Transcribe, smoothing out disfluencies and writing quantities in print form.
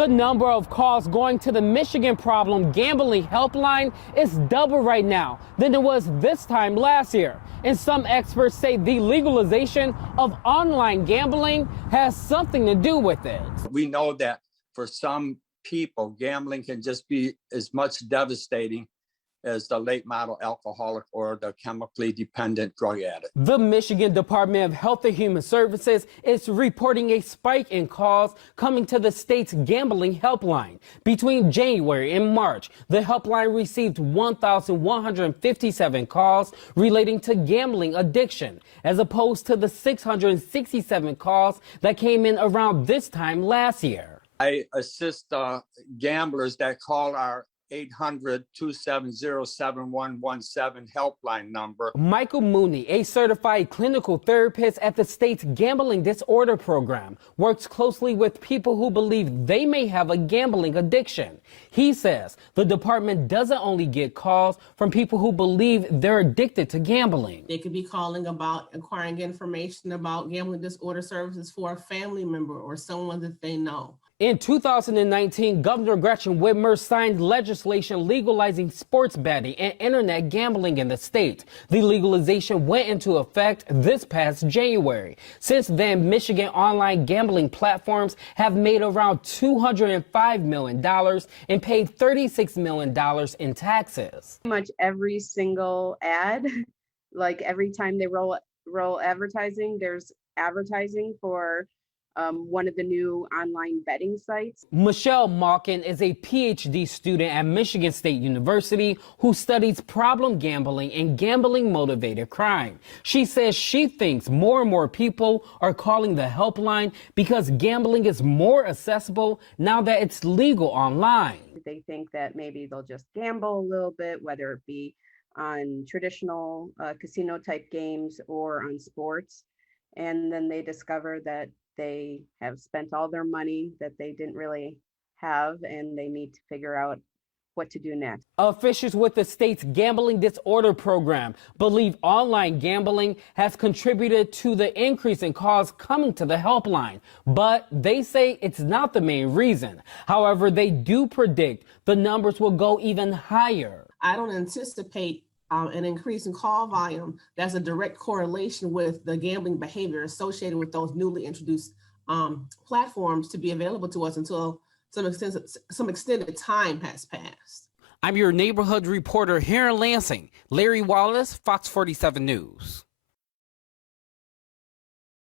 The number of calls going to the Michigan Problem Gambling Helpline is double right now than it was this time last year. And some experts say the legalization of online gambling has something to do with it. We know that for some people, gambling can just be as much devastating as the late model alcoholic or the chemically dependent drug addict. The Michigan Department of Health and Human Services is reporting a spike in calls coming to the state's gambling helpline. Between January and March, the helpline received 1,157 calls relating to gambling addiction, as opposed to the 667 calls that came in around this time last year. I assist gamblers that call our 800-270-7117 helpline number. Michael Mooney, a certified clinical therapist at the state's gambling disorder program, works closely with people who believe they may have a gambling addiction. He says the department doesn't only get calls from people who believe they're addicted to gambling. They could be calling about acquiring information about gambling disorder services for a family member or someone that they know. In 2019, Governor Gretchen Whitmer signed legislation legalizing sports betting and internet gambling in the state. The legalization went into effect this past January. Since then, Michigan online gambling platforms have made around $205 million and paid $36 million in taxes. Pretty much every single ad, like every time they roll advertising, there's advertising for one of the new online betting sites. Michelle Malkin is a PhD student at Michigan State University who studies problem gambling and gambling-motivated crime. She says she thinks more and more people are calling the helpline because gambling is more accessible now that it's legal online. They think that maybe they'll just gamble a little bit, whether it be on traditional casino-type games or on sports, and then they discover that they have spent all their money that they didn't really have, and they need to figure out what to do next. Officials with the state's gambling disorder program believe online gambling has contributed to the increase in calls coming to the helpline, but they say it's not the main reason. However, they do predict the numbers will go even higher. I don't anticipate an increase in call volume that's a direct correlation with the gambling behavior associated with those newly introduced platforms to be available to us until some extended time has passed. I'm your neighborhood reporter here in Lansing, Larry Wallace, Fox 47 News.